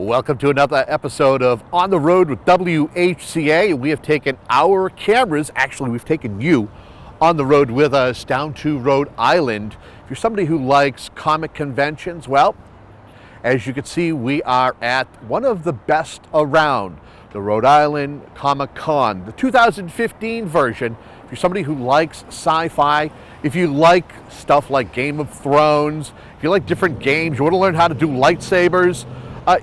Welcome to another episode of On the Road with WHCA. We have taken our cameras, actually we've taken you on the road with us down to Rhode Island. If you're somebody who likes comic conventions, well, as you can see, we are at one of the best around, the Rhode Island Comic Con, the 2015 version. If you're somebody who likes sci-fi, if you like stuff like Game of Thrones, if you like different games, you want to learn how to do lightsabers,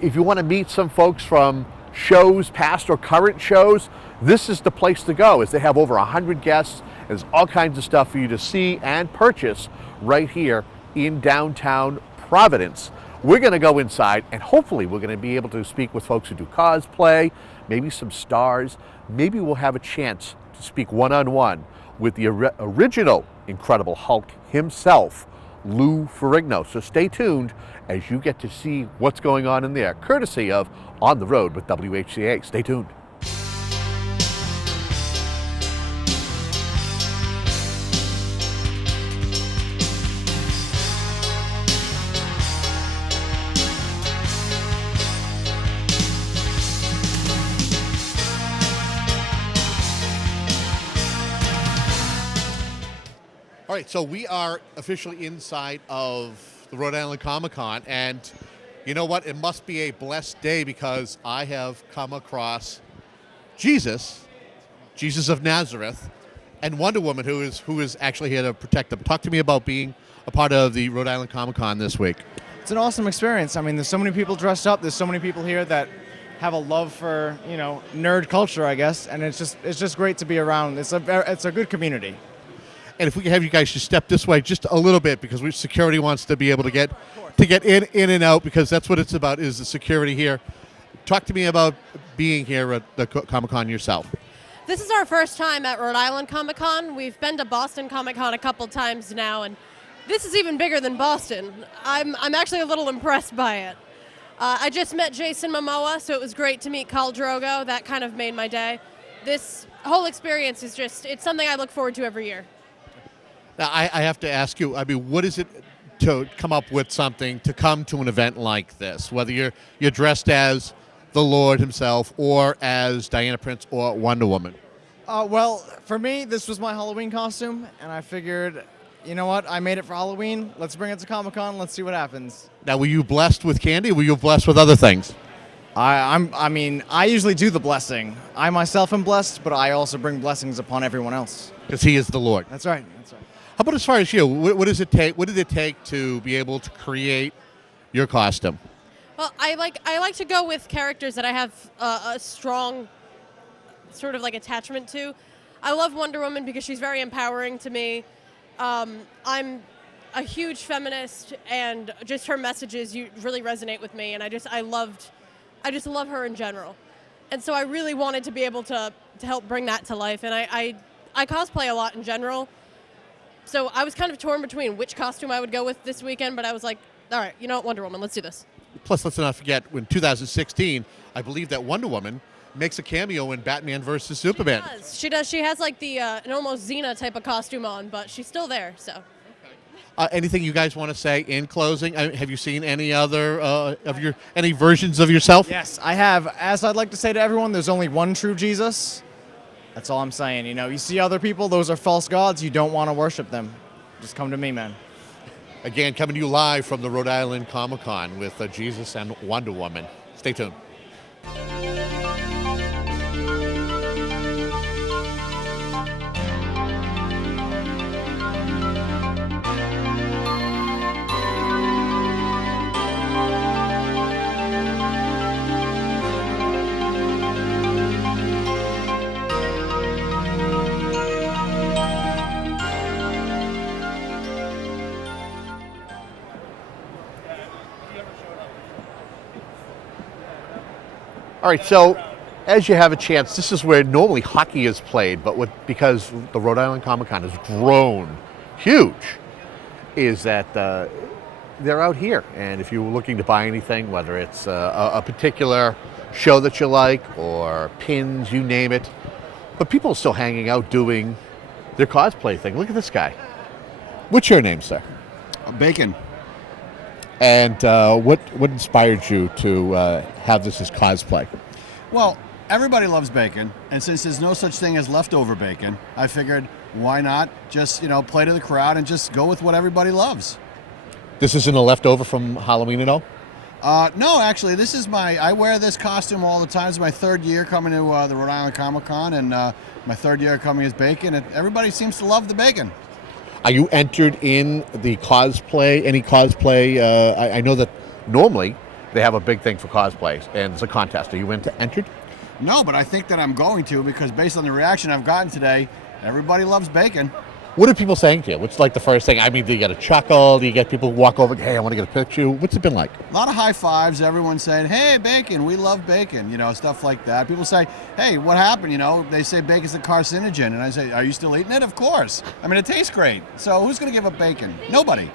if you want to meet some folks from shows, past or current shows, this is the place to go, as they have over 100 guests. There's all kinds of stuff for you to see and purchase right here in downtown Providence. We're going to go inside, and hopefully we're going to be able to speak with folks who do cosplay, maybe some stars. Maybe we'll have a chance to speak one-on-one with the original Incredible Hulk himself, Lou Ferrigno. So stay tuned as you get to see what's going on in there, courtesy of On the Road with WHCA. Stay tuned. All right, so we are officially inside of the Rhode Island Comic Con, and you know what? It must be a blessed day because I have come across Jesus of Nazareth, and Wonder Woman, who is actually here to protect them. Talk to me about being a part of the Rhode Island Comic Con this week. It's an awesome experience. I mean, there's so many people dressed up. There's so many people here that have a love for, nerd culture, I guess, and it's just great to be around. It's a good community. And if we can have you guys just step this way just a little bit, because security wants to be able to get in and out, because that's what it's about, is the security here. Talk to me about being here at the Comic-Con yourself. This is our first time at Rhode Island Comic-Con. We've been to Boston Comic-Con a couple times now, and this is even bigger than Boston. I'm actually a little impressed by it. I just met Jason Momoa, so it was great to meet Khal Drogo. That kind of made my day. This whole experience is it's something I look forward to every year. Now, I have to ask you, I mean, what is it to come up with something, to come to an event like this, whether you're dressed as the Lord himself or as Diana Prince or Wonder Woman? Well, for me, this was my Halloween costume, and I figured, you know what, I made it for Halloween. Let's bring it to Comic-Con. Let's see what happens. Now, were you blessed with candy, or were you blessed with other things? I usually do the blessing. I myself am blessed, but I also bring blessings upon everyone else. Because he is the Lord. That's right. How about as far as you? What does it take? What did it take to be able to create your costume? Well, I like to go with characters that I have a strong sort of like attachment to. I love Wonder Woman because she's very empowering to me. I'm a huge feminist, and just her messages really resonate with me, and I just love her in general. And so I really wanted to be able to help bring that to life, and I cosplay a lot in general. So I was kind of torn between which costume I would go with this weekend, but I was like, all right, you know what, Wonder Woman, let's do this. Plus, let's not forget, in 2016, I believe that Wonder Woman makes a cameo in Batman vs. Superman. She does. She has like an almost Xena type of costume on, but she's still there, so. Anything you guys want to say in closing? Have you seen any other any versions of yourself? Yes, I have. As I'd like to say to everyone, there's only one true Jesus. That's all I'm saying. You see other people, those are false gods. You don't want to worship them. Just come to me, man. Again, coming to you live from the Rhode Island Comic Con with Jesus and Wonder Woman. Stay tuned. All right, so as you have a chance, this is where normally hockey is played, but because the Rhode Island Comic Con has grown huge, is that they're out here. And if you're looking to buy anything, whether it's a particular show that you like or pins, you name it, but people are still hanging out doing their cosplay thing. Look at this guy. What's your name, sir? Bacon. And what inspired you to have this as cosplay? Well, everybody loves bacon, and since there's no such thing as leftover bacon, I figured why not just, play to the crowd and just go with what everybody loves. This isn't a leftover from Halloween at all? No, actually, this is I wear this costume all the time. It's my third year coming to the Rhode Island Comic Con, and my third year coming as bacon, and everybody seems to love the bacon. Are you entered in the cosplay, any cosplay? I know that normally they have a big thing for cosplays, and it's a contest. Are you entered? No, but I think that I'm going to, because based on the reaction I've gotten today, everybody loves bacon. What are people saying to you? What's like the first thing? I mean, do you get a chuckle? Do you get people walk over, hey, I want to get a picture? What's it been like? A lot of high fives, everyone saying, hey, bacon, we love bacon, stuff like that. People say, hey, what happened? They say bacon's a carcinogen, and I say, are you still eating it? Of course. I mean, it tastes great. So who's going to give up bacon? Nobody.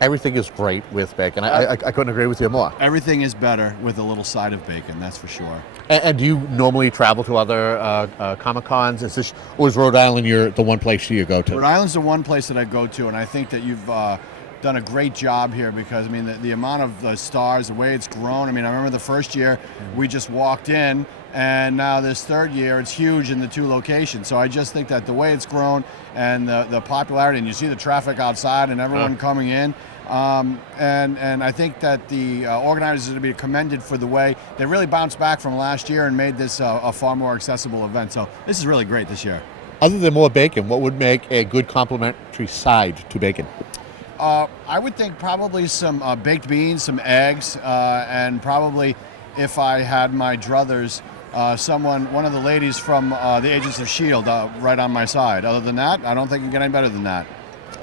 Everything is great with bacon. I couldn't agree with you more. Everything is better with a little side of bacon, that's for sure. And do you normally travel to other Comic-Cons? Or is Rhode Island the one place you go to? Rhode Island's the one place that I go to, and I think that you've done a great job here because, the amount of the stars, the way it's grown. I remember the first year we just walked in, and now this third year it's huge in the two locations. So I just think that the way it's grown and the popularity, and you see the traffic outside and everyone coming in, and I think that the organizers are to be commended for the way they really bounced back from last year and made this a far more accessible event. So this is really great this year. Other than more bacon, what would make a good complimentary side to bacon? I would think probably some baked beans, some eggs, and probably, if I had my druthers, one of the ladies from the Agents of S.H.I.E.L.D. Right on my side. Other than that, I don't think it can get any better than that.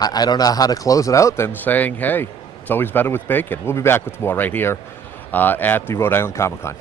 I don't know how to close it out than saying, hey, it's always better with bacon. We'll be back with more right here at the Rhode Island Comic Con.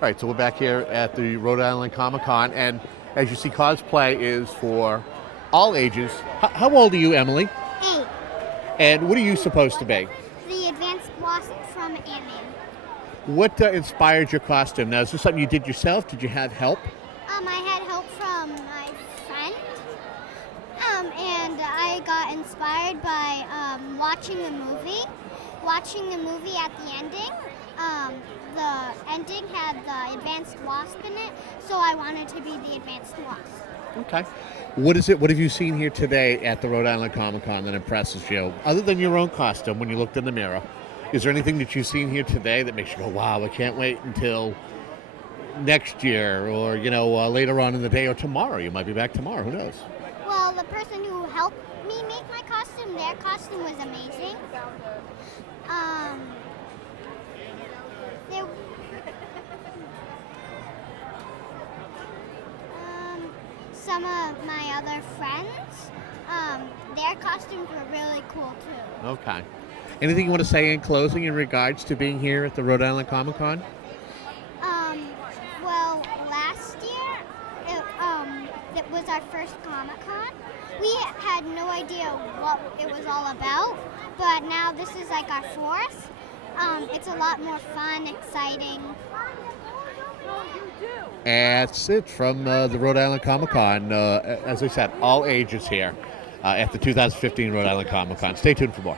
All right, so we're back here at the Rhode Island Comic Con, and as you see, cosplay is for all ages. How old are you, Emily? 8. And what are you supposed to be? The advanced wasp from Ant-Man. What inspired your costume? Now, is this something you did yourself? Did you have help? I had help from my friend, and I got inspired by watching the movie. Watching the movie at the ending, the ending had the advanced wasp in it, so I wanted to be the advanced wasp. Okay. What have you seen here today at the Rhode Island Comic Con that impresses you? Other than your own costume when you looked in the mirror, is there anything that you've seen here today that makes you go, wow, I can't wait until next year, or later on in the day, or tomorrow? You might be back tomorrow, who knows? Well, the person who helped me make my costume, their costume was amazing. There, some of my other friends, their costumes were really cool too. Okay. Anything you want to say in closing in regards to being here at the Rhode Island Comic Con? Well, last year, it was our first Comic Con. We had no idea what it was all about, but now this is like our fourth. It's a lot more fun, exciting. That's it from the Rhode Island Comic Con. As I said, all ages here at the 2015 Rhode Island Comic Con. Stay tuned for more.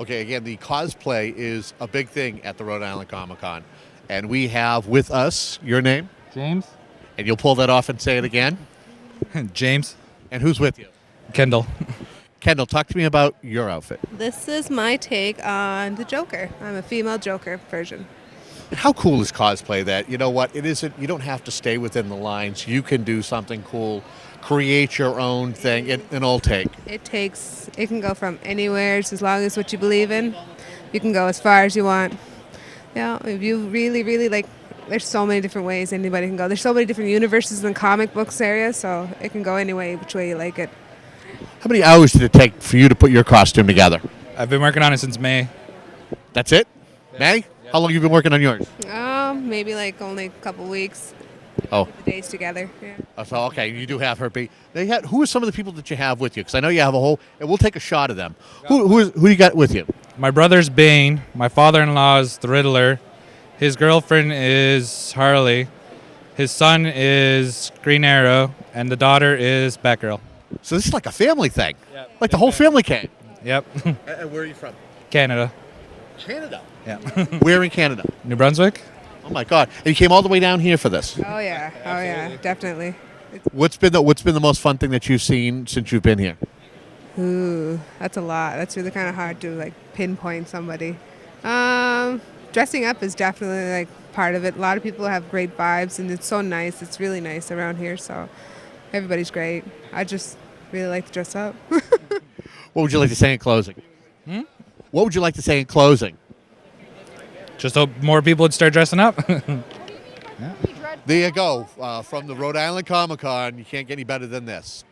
Okay, again, the cosplay is a big thing at the Rhode Island Comic Con. And we have with us your name, James? and you'll pull that off and say it again. James. And who's with you? Kendall. Kendall, talk to me about your outfit. This is my take on the Joker. I'm a female Joker version. How cool is cosplay that, you know what, it isn't, you don't have to stay within the lines. You can do something cool, create your own thing, an old take. It can go from anywhere as long as what you believe in. You can go as far as you want. If you really, really like, there's so many different ways anybody can go. There's so many different universes in the comic books area, so it can go any way, which way you like it. How many hours did it take for you to put your costume together? I've been working on it since May. That's it? May? How long have you been working on yours? Maybe like only a couple weeks. Oh. The days together. Yeah. Oh, so, okay, you do have her be. Who are some of the people that you have with you? Because I know you have a whole, and we'll take a shot of them. Who you got with you? My brother's Bane. My father-in-law is the Riddler. His girlfriend is Harley. His son is Green Arrow. And the daughter is Batgirl. So this is like a family thing. Yep. Like the whole family came. Yep. And where are you from? Canada. Canada. Yeah. Where in Canada? New Brunswick. Oh my God! And you came all the way down here for this. Oh yeah, definitely. What's been the most fun thing that you've seen since you've been here? Ooh, that's a lot. That's really kind of hard to like pinpoint somebody. Dressing up is definitely like part of it. A lot of people have great vibes, and it's so nice. It's really nice around here, so everybody's great. I just really like to dress up. What would you like to say in closing? What would you like to say in closing? Just hope more people would start dressing up. There you go. From the Rhode Island Comic Con, you can't get any better than this.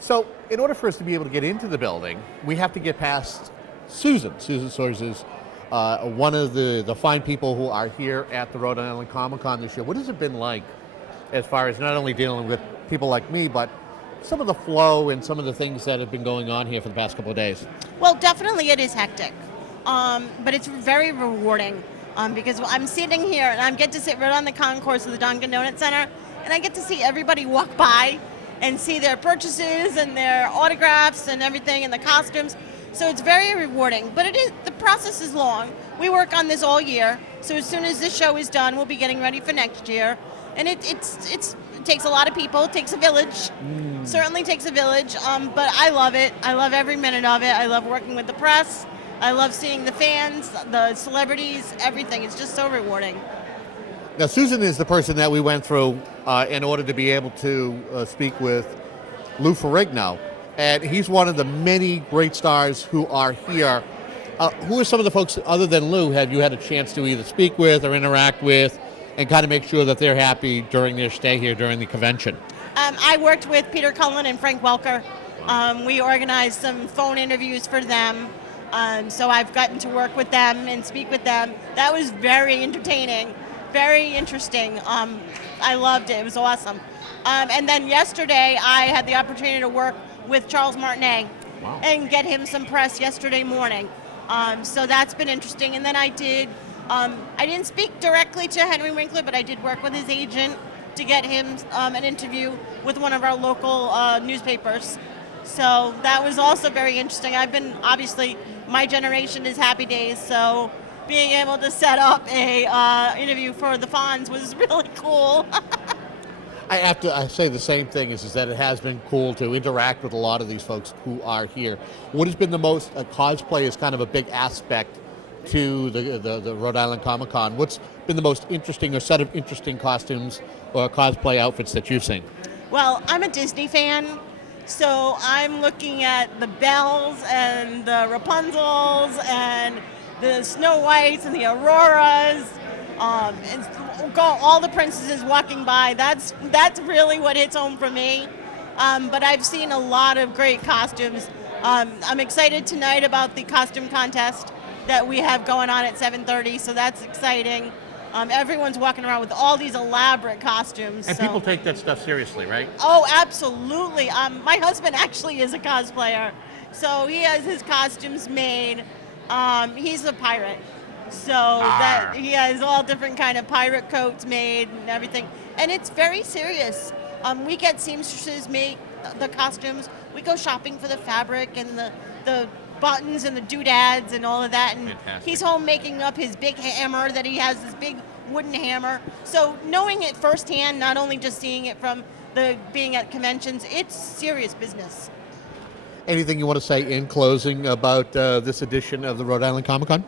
So, in order for us to be able to get into the building, we have to get past Susan. Susan Sors is one of the fine people who are here at the Rhode Island Comic Con this year. What has it been like as far as not only dealing with people like me, but some of the flow and some of the things that have been going on here for the past couple of days? Well, definitely it is hectic, but it's very rewarding because I'm sitting here and I get to sit right on the concourse of the Dunkin' Donuts Center, and I get to see everybody walk by and see their purchases and their autographs and everything and the costumes. So it's very rewarding, but the process is long. We work on this all year, so as soon as this show is done, we'll be getting ready for next year. And it takes a lot of people. It takes a village. Certainly takes a village, but I love it. I love every minute of it. I love working with the press. I love seeing the fans, the celebrities, everything. It's just so rewarding. Now, Susan is the person that we went through in order to be able to speak with Lou Ferrigno, and he's one of the many great stars who are here. Who are some of the folks, other than Lou, have you had a chance to either speak with or interact with and kind of make sure that they're happy during their stay here during the convention? I worked with Peter Cullen and Frank Welker. We organized some phone interviews for them, so I've gotten to work with them and speak with them. That was very entertaining. Very interesting. I loved it. It was awesome. And then yesterday, I had the opportunity to work with Charles Martinet and get him some press yesterday morning. So that's been interesting. And then I didn't speak directly to Henry Winkler, but I did work with his agent to get him an interview with one of our local newspapers. So that was also very interesting. Obviously, my generation is Happy Days, so being able to set up a interview for the Fonz was really cool. I say the same thing, is that it has been cool to interact with a lot of these folks who are here. What has been the most, cosplay is kind of a big aspect to the Rhode Island Comic Con. What's been the most interesting or set of interesting costumes or cosplay outfits that you've seen? Well, I'm a Disney fan, so I'm looking at the Belles and the Rapunzels and the Snow Whites and the Auroras, and all the princesses walking by. That's really what hits home for me. But I've seen a lot of great costumes. I'm excited tonight about the costume contest that we have going on at 7:30, so that's exciting. Everyone's walking around with all these elaborate costumes. And people take that stuff seriously, right? Oh, absolutely. My husband actually is a cosplayer, so he has his costumes made. He's a pirate, So that he has all different kind of pirate coats made and everything. And it's very serious. We get seamstresses make the costumes. We go shopping for the fabric and the buttons and the doodads and all of that. And Fantastic. he's home making up his big hammer that he has, this big wooden hammer. So knowing it firsthand, not only just seeing it from the being at conventions, it's serious business. Anything you want to say in closing about this edition of the Rhode Island Comic Con?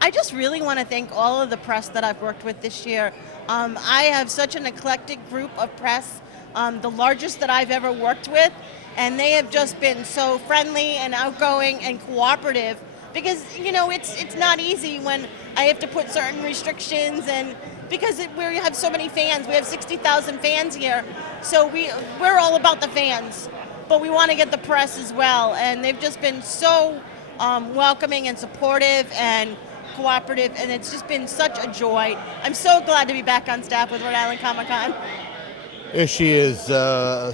I just really want to thank all of the press that I've worked with this year. I have such an eclectic group of press, the largest that I've ever worked with, and they have just been so friendly and outgoing and cooperative, because it's not easy when I have to put certain restrictions, and because we have so many fans. We have 60,000 fans here, so we're all about the fans, but we want to get the press as well, and they've just been so welcoming and supportive and cooperative, and it's just been such a joy. I'm so glad to be back on staff with Rhode Island Comic Con. Here she is,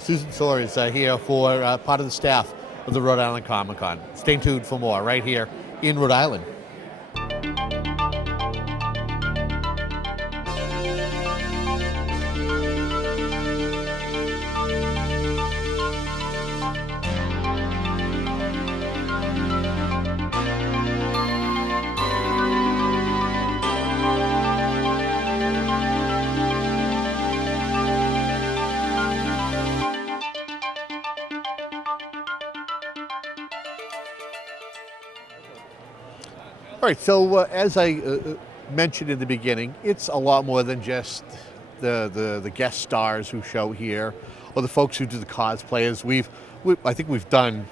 Susan Soar is here for part of the staff of the Rhode Island Comic Con. Stay tuned for more right here in Rhode Island. All right, so as I mentioned in the beginning, it's a lot more than just the guest stars who show here, or the folks who do the cosplayers. I think we've done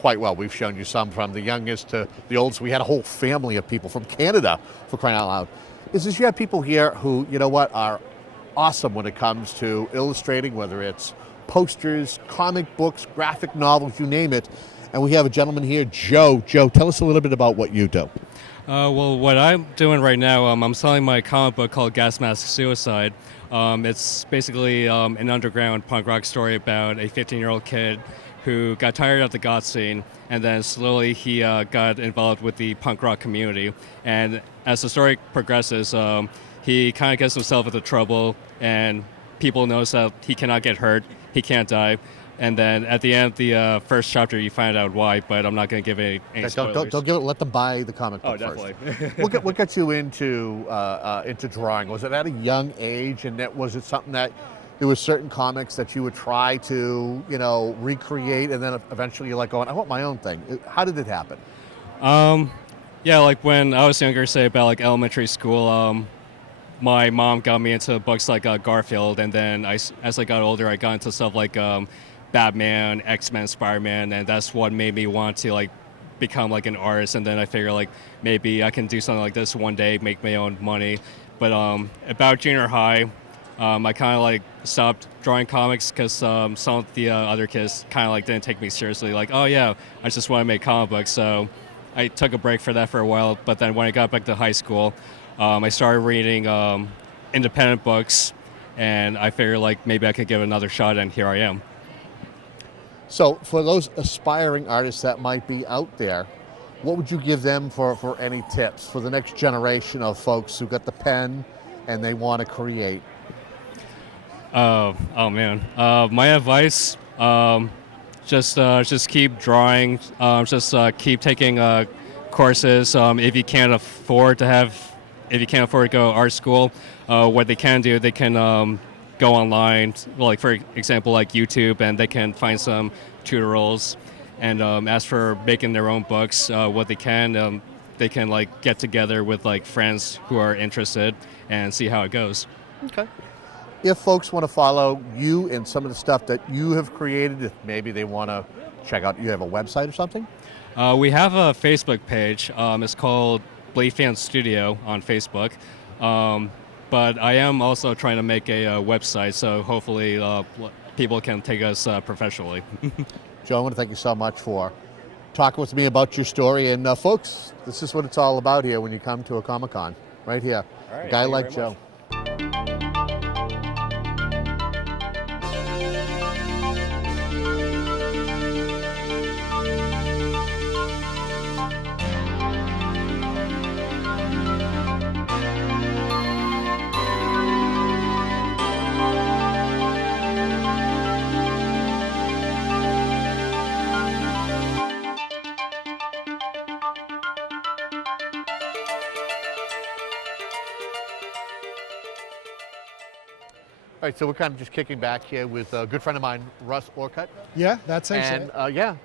quite well. We've shown you some, from the youngest to the oldest. We had a whole family of people from Canada, for crying out loud. Is this, you have people here who, are awesome when it comes to illustrating, whether it's posters, comic books, graphic novels, you name it. And we have a gentleman here, Joe. Joe, tell us a little bit about what you do. Well, what I'm doing right now, I'm selling my comic book called Gas Mask Suicide. It's basically an underground punk rock story about a 15-year-old kid who got tired of the goth scene, and then slowly he got involved with the punk rock community. And as the story progresses, he kind of gets himself into trouble, and people notice that he cannot get hurt, he can't die. And then at the end of the first chapter, you find out why, but I'm not going to give any spoilers. Don't give it. Let them buy the comic book first. Definitely. What got you into drawing? Was it at a young age, and was it something that there was certain comics that you would try to recreate, and then eventually you're like going, I want my own thing? How did it happen? Yeah, like when I was younger, say about like elementary school, my mom got me into books like Garfield, and then as I got older, I got into stuff like Batman, X-Men, Spider-Man, and that's what made me want to like become like an artist. And then I figured like maybe I can do something like this one day, make my own money. But about junior high, I kind of like stopped drawing comics because some of the other kids kind of like didn't take me seriously. Like, oh yeah, I just want to make comic books. So I took a break for that for a while. But then when I got back to high school, I started reading independent books, and I figured like maybe I could give it another shot, and here I am. So for those aspiring artists that might be out there, what would you give them for any tips for the next generation of folks who got the pen and they want to create? Oh man, my advice, just keep drawing, just keep taking courses. If you can't afford to go to art school, what they can do, they can go online, like for example, like YouTube, and they can find some tutorials. And as for making their own books, what they can like get together with like friends who are interested and see how it goes. Okay. If folks want to follow you and some of the stuff that you have created, if maybe they want to check out, you have a website or something? We have a Facebook page. It's called Blade Fan Studio on Facebook. But I am also trying to make a website, so hopefully people can take us professionally. Joe, I want to thank you so much for talking with me about your story. And folks, this is what it's all about here when you come to a Comic-Con, right here. All right, a guy like very Joe. much. All right, so we're kind of just kicking back here with a good friend of mine, Russ Orcutt. Yeah, that's And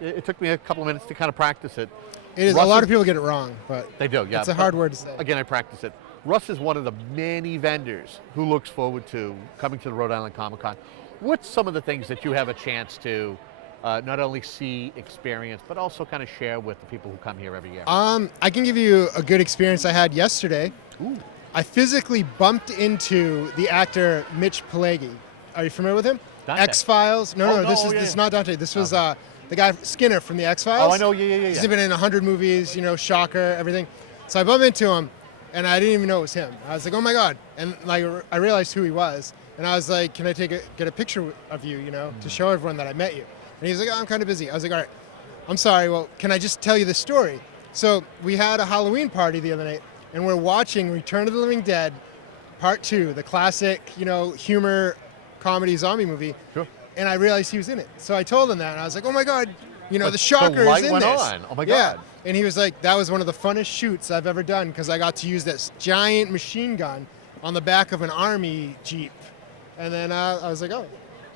it took me a couple of minutes to kind of practice it. It is. Russ A lot of people get it wrong, but They do, yeah. it's a but hard word to say. Again, I practice it. Russ is one of the many vendors who looks forward to coming to the Rhode Island Comic Con. What's some of the things that you have a chance to not only see, experience, but also kind of share with the people who come here every year? I can give you a good experience I had yesterday. Ooh. I physically bumped into the actor Mitch Pileggi. Are you familiar with him? Dante. X-Files? Oh, no, this yeah. is not Dante. This was the guy Skinner from the X-Files. Oh, I know, yeah. He's been in 100 movies, Shocker, everything. So I bumped into him, and I didn't even know it was him. I was like, oh my God. And like I realized who he was. And I was like, can I get a picture of you, to show everyone that I met you? And he's like, oh, I'm kind of busy. I was like, all right, I'm sorry. Well, can I just tell you the story? So we had a Halloween party the other night, and we're watching Return of the Living Dead, Part 2, the classic, humor comedy zombie movie. Sure. And I realized he was in it. So I told him that, and I was like, oh my God, the Shocker light is in went this. on. Oh my Yeah. God. And he was like, that was one of the funnest shoots I've ever done because I got to use this giant machine gun on the back of an army Jeep. And then I was like, oh,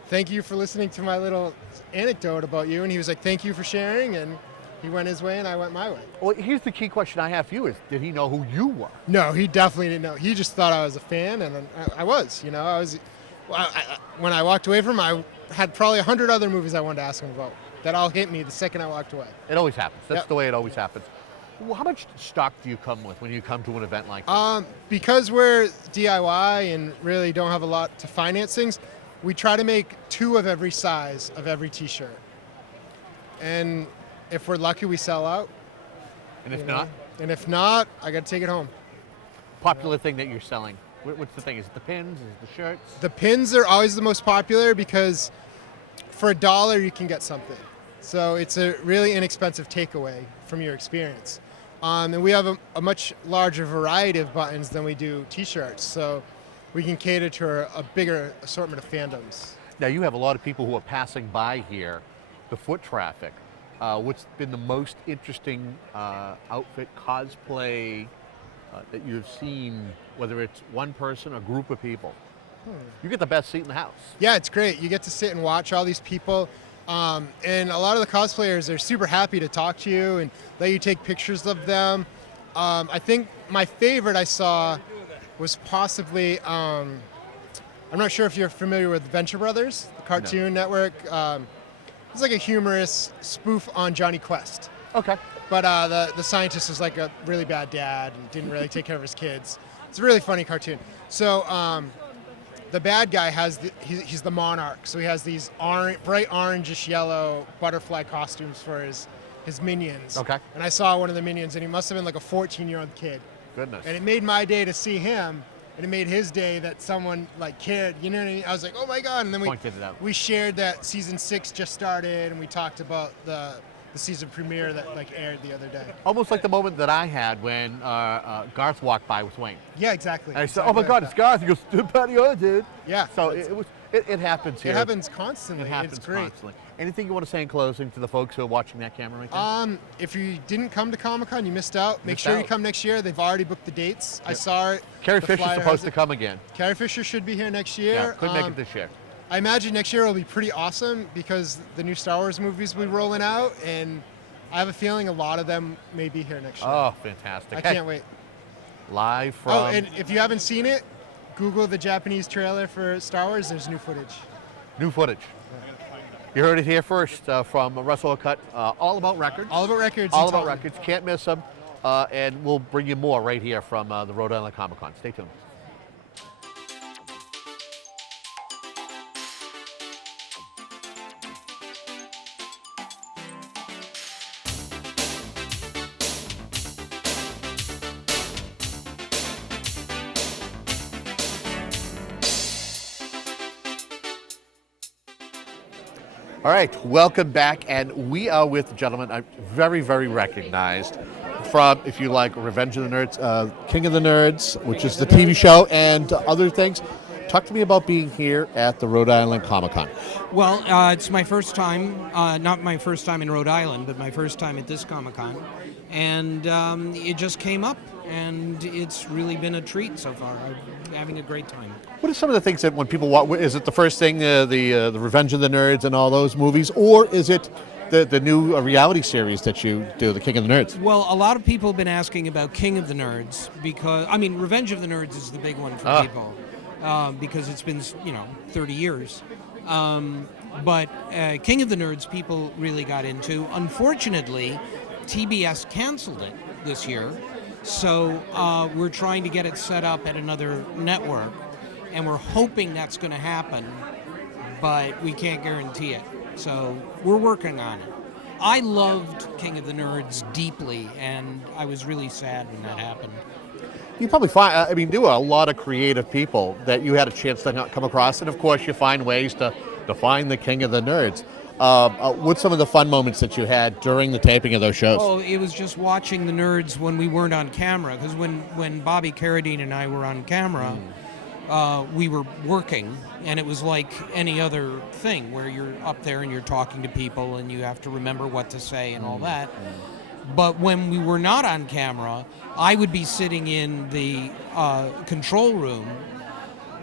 thank you for listening to my little anecdote about you. And he was like, thank you for sharing. And he went his way and I went my way. Well, here's the key question I have for you is, did he know who you were? No, he definitely didn't know. He just thought I was a fan, and I was. When I walked away from him, I had probably 100 other movies I wanted to ask him about that all hit me the second I walked away. It always happens. That's Yep. the way it always happens. Well, how much stock do you come with when you come to an event like this? Because we're DIY and really don't have a lot to finance things, we try to make 2 of every size of every T-shirt. And if we're lucky, we sell out. And if not? And if not, I got to take it home. Popular thing that you're selling. What's the thing? Is it the pins? Is it the shirts? The pins are always the most popular because for $1 you can get something. So it's a really inexpensive takeaway from your experience. And we have a much larger variety of buttons than we do T-shirts. So we can cater to a bigger assortment of fandoms. Now, you have a lot of people who are passing by here, the foot traffic. What's been the most interesting outfit, cosplay that you've seen, whether it's one person or group of people? You get the best seat in the house. Yeah, it's great. You get to sit and watch all these people. And a lot of the cosplayers are super happy to talk to you and let you take pictures of them. I think my favorite I saw was possibly, I'm not sure if you're familiar with Venture Brothers, the Cartoon Network. It's like a humorous spoof on Johnny Quest. Okay. But the scientist is like a really bad dad and didn't really take care of his kids. It's a really funny cartoon. So the bad guy he's the monarch. So he has these bright orangish yellow butterfly costumes for his minions. Okay. And I saw one of the minions, and he must have been like a 14-year-old kid. Goodness. And it made my day to see him, and it made his day that someone like cared. You know what I mean? I was like, oh my God. And then Pointed it out. we shared that season 6 just started, and we talked about the season premiere that like aired the other day. Almost like the moment that I had when Garth walked by with Wayne. Yeah, exactly. And I said, oh my God, it's Garth. He goes, good buddy, dude. Yeah. So it happens here. It happens constantly. It happens It's great. constantly. Anything you want to say in closing to the folks who are watching that camera right there? If you didn't come to Comic-Con, you missed out. Make Missed sure you out. come next year. They've already booked the dates. I saw it. Carrie The Fisher's flyer supposed has to it. come again. Carrie Fisher should be here next year. Yeah, couldn't make it this year. I imagine next year will be pretty awesome because the new Star Wars movies will be rolling out, and I have a feeling a lot of them may be here next year. Oh, fantastic. I Hey, can't wait. Live from... Oh, and if you haven't seen it, Google the Japanese trailer for Star Wars. There's new footage. New footage. You heard it here first from Russell Orcutt, All About Records. All About Records. All in About Taunton. Records. Can't miss them. And we'll bring you more right here from the Rhode Island Comic Con. Stay tuned. All right, welcome back, and we are with a gentleman I'm very, very recognized from, if you like, Revenge of the Nerds, King of the Nerds, which is the TV show, and other things. Talk to me about being here at the Rhode Island Comic Con. Well, it's my first time, not my first time in Rhode Island, but my first time at this Comic Con. And it just came up and it's really been a treat so far. I'm having a great time. What are some of the things that when people watch, is it the first thing, the Revenge of the Nerds and all those movies, or is it the new reality series that you do, The King of the Nerds? Well, a lot of people have been asking about King of the Nerds because, I mean, Revenge of the Nerds is the big one for people because it's been, 30 years. But King of the Nerds, people really got into. Unfortunately, TBS canceled it this year, so we're trying to get it set up at another network, and we're hoping that's going to happen, but we can't guarantee it. So we're working on it. I loved King of the Nerds deeply, and I was really sad when that happened. You probably find, there were a lot of creative people that you had a chance to come across, and of course you find ways to find the King of the Nerds. What's some of the fun moments that you had during the taping of those shows? Oh, it was just watching the Nerds when we weren't on camera, because when Bobby Carradine and I were on camera, we were working, and it was like any other thing where you're up there and you're talking to people and you have to remember what to say and all that. But when we were not on camera, I would be sitting in the control room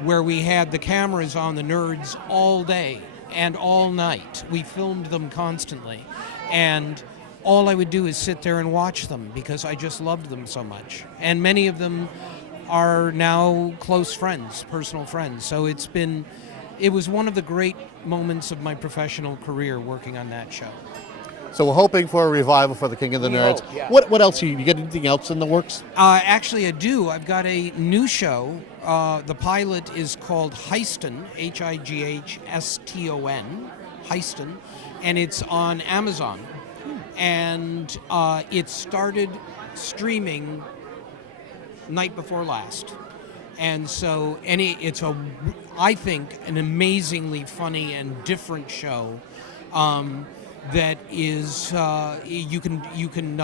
where we had the cameras on the Nerds all day and all night. We filmed them constantly. And all I would do is sit there and watch them because I just loved them so much. And many of them are now close friends, personal friends. So it was one of the great moments of my professional career working on that show. So we're hoping for a revival for the King of the Nerds. What else? You get anything else in the works? Actually, I do. I've got a new show. The pilot is called Heiston, Highston, Heiston, and it's on Amazon. And it started streaming night before last. And so it's I think, an amazingly funny and different show. That is, you can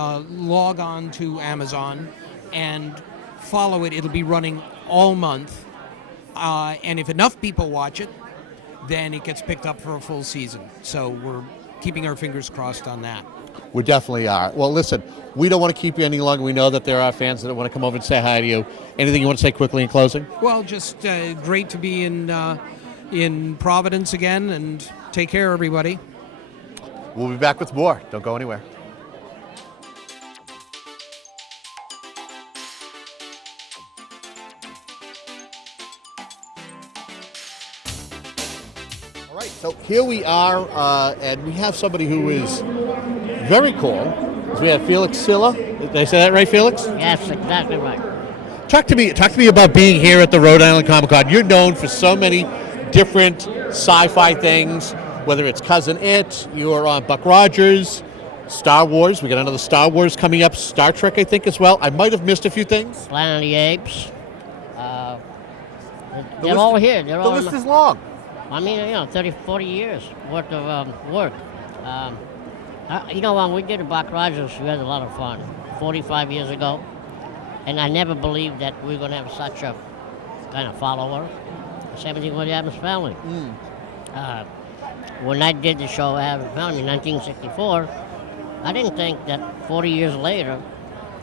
log on to Amazon and follow it. It'll be running all month, and if enough people watch it, then it gets picked up for a full season. So we're keeping our fingers crossed on that. We definitely are. Well, listen, we don't want to keep you any longer. We know that there are fans that want to come over and say hi to you. Anything you want to say quickly in closing? Well, just great to be in Providence again, and take care, everybody. We'll be back with more. Don't go anywhere. All right, so here we are, and we have somebody who is very cool. We have Felix Silla. Did I say that right, Felix? Yes, exactly right. Talk to me about being here at the Rhode Island Comic Con. You're known for so many different sci-fi things. Whether it's Cousin It, you're on Buck Rogers, Star Wars. We got another Star Wars coming up. Star Trek, I think, as well. I might have missed a few things. Planet of the Apes. They're all here. The list is long. I mean, 30, 40 years worth of work. When we did Buck Rogers, we had a lot of fun. 45 years ago. And I never believed that we were going to have such a kind of follower. Same thing with the Addams Family. When I did the show Addams Family in 1964, I didn't think that 40 years later,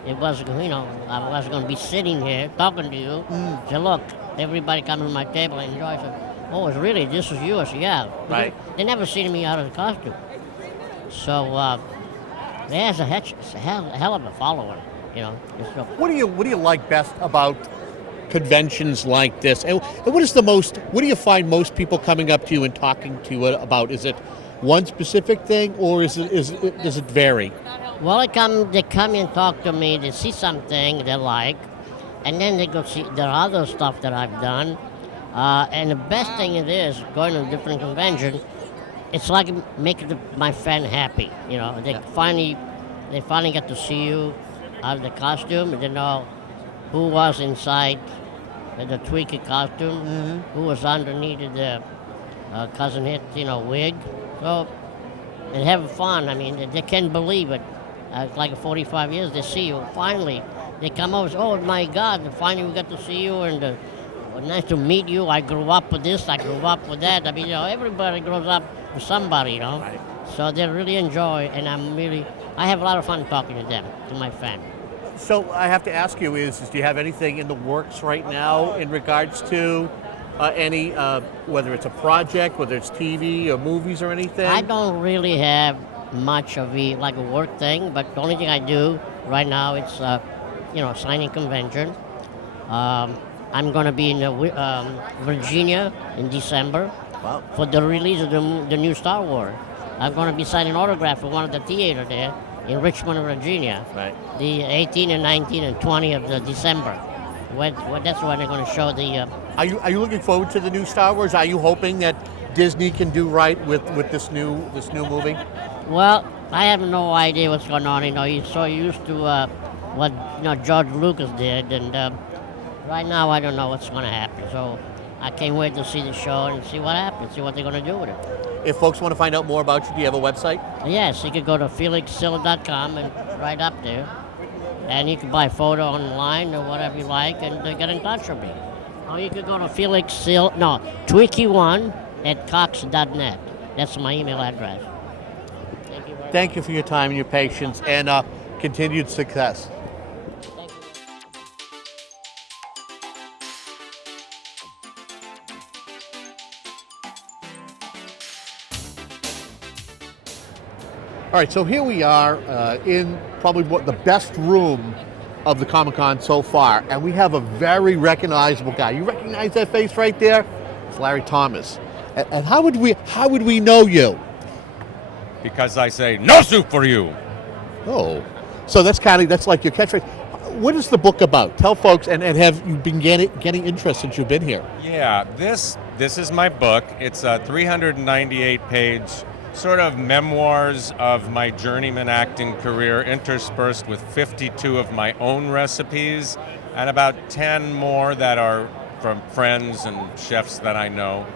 it was, I was going to be sitting here talking to you. Say, look, everybody come to my table and enjoy. I said, oh, this is you? I said, yeah. Right. They never seen me out of the costume. So there's a hell of a follower, What do you like best about conventions like this, and what do you find most people coming up to you and talking to you about? Is it one specific thing, or does it vary? Well, they come and talk to me. They see something they like, and then they go see the other stuff that I've done. And the best thing it is going to a different convention. It's like making my fan happy. They finally get to see you out of the costume, and they know who was inside the tweaky costume, who was underneath the Cousin Hit, wig. So they're having fun. I mean, they can't believe it. It's like 45 years, they see you. Finally, they come over and say, oh, my God, finally we got to see you, and nice to meet you. I grew up with this, I grew up with that. I mean, everybody grows up with somebody, Right. So they really enjoy, and I have a lot of fun talking to them, to my fan. So I have to ask you: do you have anything in the works right now in regards to any, whether it's a project, whether it's TV or movies or anything? I don't really have much of like a work thing, but the only thing I do right now it's signing convention. I'm going to be in Virginia in December for the release of the new Star Wars. I'm going to be signing autograph for one of the theater there in Richmond, Virginia. Right. The 18 and 19 and 20 of the December. That's when they're going to show the. Are you looking forward to the new Star Wars? Are you hoping that Disney can do right with this new movie? Well, I have no idea what's going on. He's so used to what George Lucas did, and right now I don't know what's going to happen. So I can't wait to see the show and see what happens, see what they're going to do with it. If folks want to find out more about you, do you have a website? Yes, you can go to felixsilla.com and right up there. And you can buy a photo online or whatever you like and get in touch with me. Or you could go to Twiki1@cox.net. That's my email address. Thank you very much. Thank you for your time and your patience, and continued success. All right, so here we are in probably the best room of the Comic-Con so far, and we have a very recognizable guy. You recognize that face right there? It's Larry Thomas. And how would we know you? Because I say no soup for you. Oh, so that's like your catchphrase. What is the book about? Tell folks, and have you been getting interest since you've been here? Yeah, this is my book. It's a 398-page sort of memoirs of my journeyman acting career, interspersed with 52 of my own recipes and about 10 more that are from friends and chefs that I know.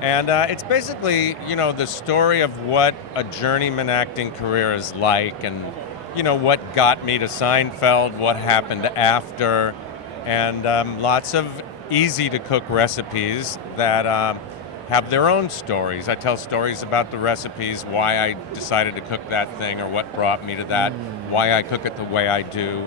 And it's basically, the story of what a journeyman acting career is like, and what got me to Seinfeld, what happened after, and lots of easy to cook recipes that have their own stories. I tell stories about the recipes, why I decided to cook that thing or what brought me to that, why I cook it the way I do.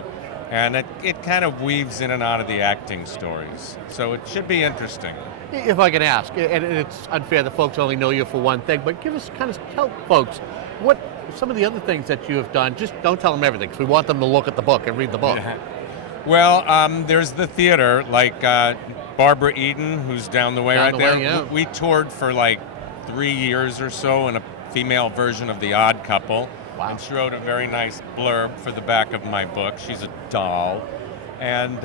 And it kind of weaves in and out of the acting stories. So it should be interesting. If I can ask, and it's unfair that folks only know you for one thing, but tell folks what some of the other things that you have done. Just don't tell them everything, because we want them to look at the book and read the book. Yeah. Well, there's the theater, like Barbara Eden, who's down the way right there. Yeah. We toured for like 3 years or so in a female version of The Odd Couple. Wow. And she wrote a very nice blurb for the back of my book. She's a doll. And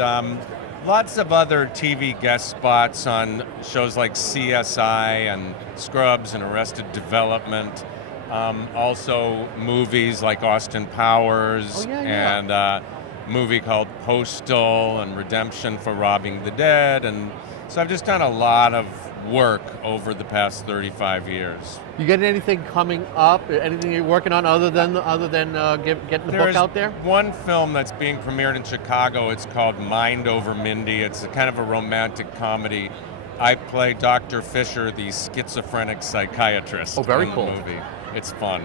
lots of other TV guest spots on shows like CSI and Scrubs and Arrested Development. Also movies like Austin Powers and a movie called Postal and Redemption for Robbing the Dead. And so I've just done a lot of work over the past 35 years. You got anything coming up? Anything you're working on other than getting the book out there? There's one film that's being premiered in Chicago. It's called Mind Over Mindy. It's a kind of a romantic comedy. I play Dr. Fisher, the schizophrenic psychiatrist. Oh, very in cool. The movie. It's fun.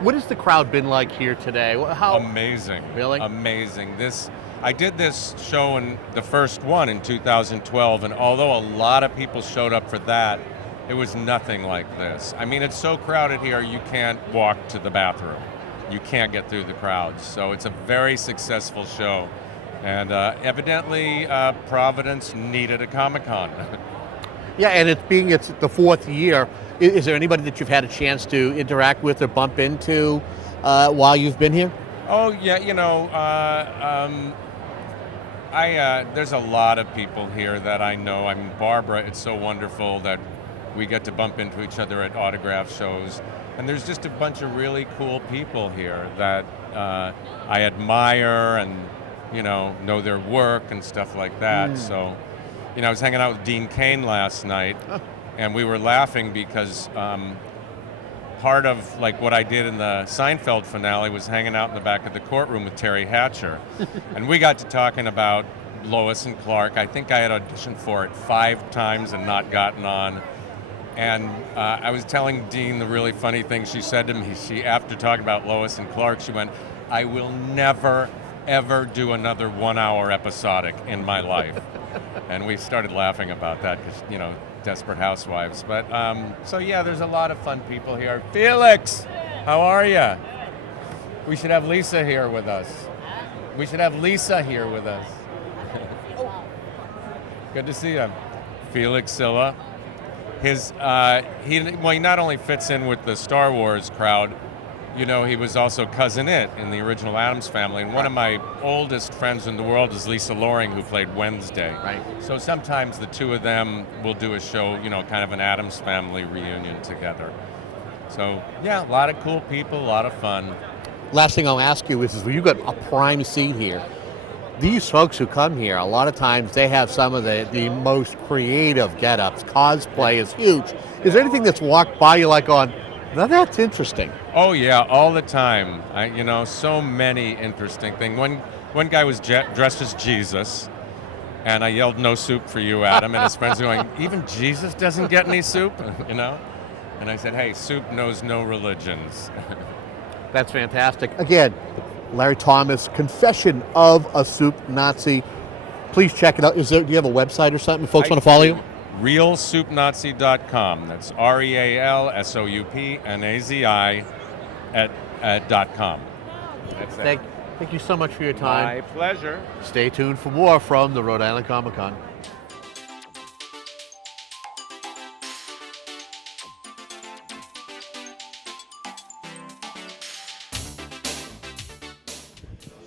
What has the crowd been like here today? Amazing. Really? Amazing. I did this show in the first one in 2012, and although a lot of people showed up for that, it was nothing like this. I mean, it's so crowded here, you can't walk to the bathroom. You can't get through the crowds. So it's a very successful show. And evidently, Providence needed a Comic-Con. Yeah, and it's the fourth year. Is there anybody that you've had a chance to interact with or bump into while you've been here? Oh, yeah, there's a lot of people here that I know. I mean, Barbara, it's so wonderful that we get to bump into each other at autograph shows. And there's just a bunch of really cool people here that I admire and, know their work and stuff like that. So, I was hanging out with Dean Cain last night, and we were laughing because part of like what I did in the Seinfeld finale was hanging out in the back of the courtroom with Terry Hatcher. And we got to talking about Lois and Clark. I think I had auditioned for it 5 times and not gotten on. And I was telling Dean the really funny thing she said to me. After talking about Lois and Clark, she went, "I will never, ever do another 1 hour episodic in my life. And we started laughing about that because, you know, Desperate Housewives. But, so yeah, there's a lot of fun people here. Felix, how are you? We should have Lisa here with us. We should have Lisa here with us. Good to see you. Felix Silla. He not only fits in with the Star Wars crowd, you know, he was also Cousin It in the original Addams Family. And one of my oldest friends in the world is Lisa Loring, who played Wednesday. Right. So sometimes the two of them will do a show, you know, kind of an Addams Family reunion together. So, yeah, a lot of cool people, a lot of fun. Last thing I'll ask you is when you got a prime seat here, these folks who come here, a lot of times they have some of the most creative get-ups. Cosplay is huge. Is there anything that's walked by you like on, now that's interesting? Oh yeah, all the time. You know, so many interesting things. One guy was dressed as Jesus, and I yelled, "No soup for you, Adam!" And his friends are going, "Even Jesus doesn't get any soup," you know? And I said, "Hey, soup knows no religions." That's fantastic. Again, Larry Thomas, Confession of a Soup Nazi. Please check it out. Do you have a website or something if folks want to follow you? RealSoupNazi.com. That's RealSoupNazi @.com. That's it. Thank you so much for your time. My pleasure. Stay tuned for more from the Rhode Island Comic Con.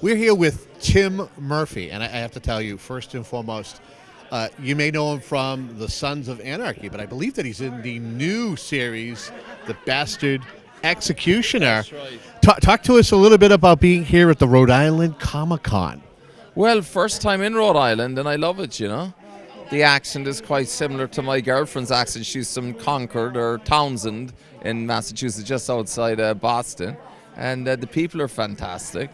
We're here with Tim Murphy, and I have to tell you, first and foremost, you may know him from the Sons of Anarchy, but I believe that he's in the new series, The Bastard Executioner. That's right. Talk to us a little bit about being here at the Rhode Island Comic Con. Well, first time in Rhode Island, and I love it, you know. The accent is quite similar to my girlfriend's accent. She's from Concord or Townsend in Massachusetts, just outside Boston. And the people are fantastic.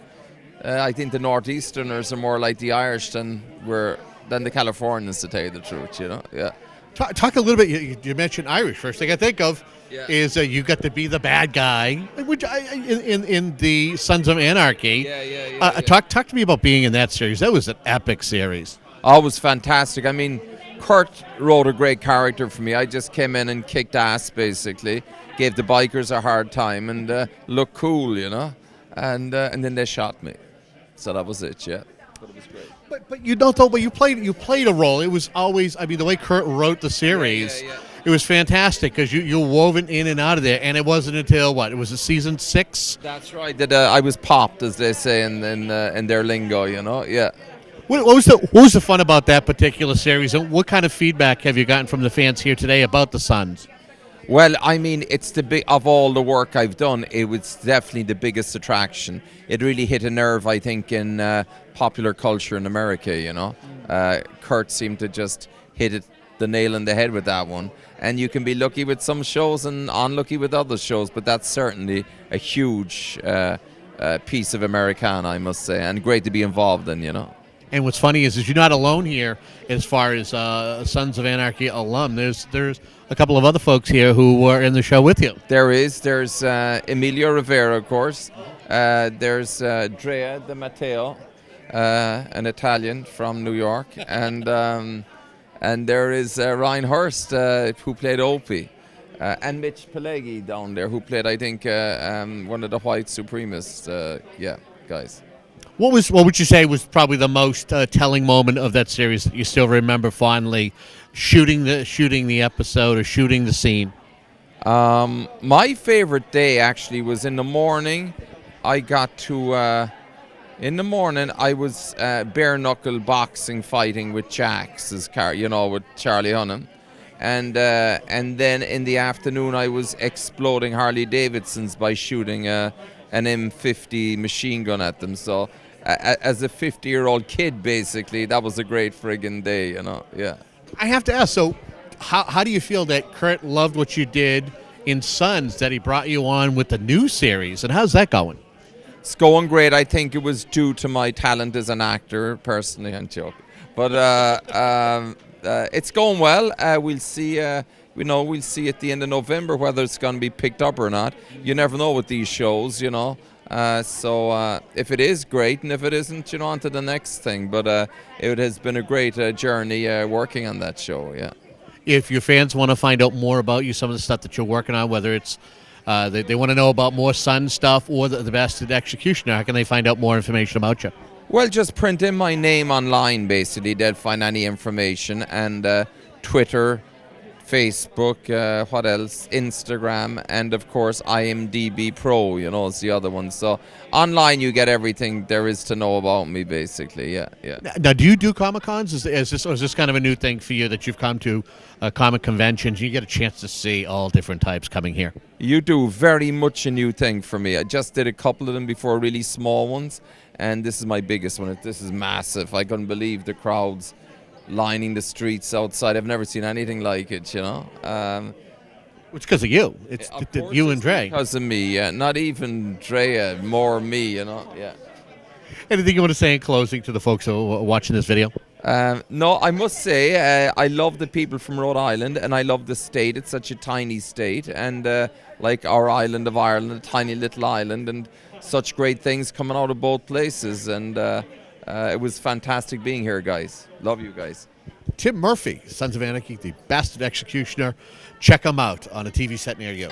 I think the Northeasterners are more like the Irish than the Californians, to tell you the truth, you know. Yeah. Talk a little bit. You mentioned Irish. First thing I think of is you got to be the bad guy, which in the Sons of Anarchy. Yeah. Talk to me about being in that series. That was an epic series. Oh, it was fantastic. I mean, Kurt wrote a great character for me. I just came in and kicked ass, basically, gave the bikers a hard time, and looked cool, you know. And then they shot me. So that was it, yeah. But it was great. But you don't though. But you played a role. It was always. I mean, the way Kurt wrote the series, it was fantastic because you woven in and out of there. And it wasn't until what? It was a season 6. That's right. That I was popped, as they say in their lingo. You know, yeah. What was the fun about that particular series? And what kind of feedback have you gotten from the fans here today about the Sons? Well, I mean, it's of all the work I've done, it was definitely the biggest attraction. It really hit a nerve, I think, in popular culture in America, you know. Kurt seemed to just hit the nail on the head with that one. And you can be lucky with some shows and unlucky with other shows, but that's certainly a huge piece of Americana, I must say, and great to be involved in, you know. And what's funny is you're not alone here as far as Sons of Anarchy alum. There's a couple of other folks here who were in the show with you. There's Emilio Rivera, of course. There's Drea De Matteo, an Italian from New York, and there is Ryan Hurst, who played Opie, and Mitch Pileggi down there, who played, I think, one of the white supremacists. Guys. What would you say was probably the most telling moment of that series that you still remember fondly, shooting the episode or shooting the scene? My favorite day actually was in the morning. I got to in the morning I was bare knuckle boxing, fighting with Jax's car, you know, with Charlie Hunnam, and then in the afternoon I was exploding Harley Davidsons by shooting an M50 machine gun at them. So as a 50-year-old kid, basically, that was a great friggin' day, you know. Yeah. I have to ask, so how do you feel that Kurt loved what you did in Sons, that he brought you on with the new series, and how's that going? It's going great. I think it was due to my talent as an actor, personally. I'm joking. But it's going well. We'll see. We'll see at the end of November whether it's going to be picked up or not. You never know with these shows, you know. So if it is, great, and if it isn't, on to the next thing. But it has been a great journey working on that show, yeah. If your fans want to find out more about you, some of the stuff that you're working on, whether it's they want to know about more Sun stuff or the Bastard Executioner, how can they find out more information about you? Well, just print in my name online, basically. They'll find any information. And Twitter, Facebook, what else? Instagram, and of course IMDb Pro, is the other one. So online you get everything there is to know about me, basically. Yeah. Now, do you do Comic Cons? Is this kind of a new thing for you that you've come to comic conventions? You get a chance to see all different types coming here. You do, very much a new thing for me. I just did a couple of them before, really small ones, and this is my biggest one. This is massive. I couldn't believe the crowds lining the streets outside. I've never seen anything like it, It's because of you. It's you and Dre. Because of me, yeah. Not even Dre, more me, yeah. Anything you want to say in closing to the folks who are watching this video? No, I must say I love the people from Rhode Island, and I love the state. It's such a tiny state, and like our island of Ireland, a tiny little island, and such great things coming out of both places. And it was fantastic being here, guys. Love you guys. Tim Murphy, Sons of Anarchy, the Bastard Executioner. Check him out on a TV set near you.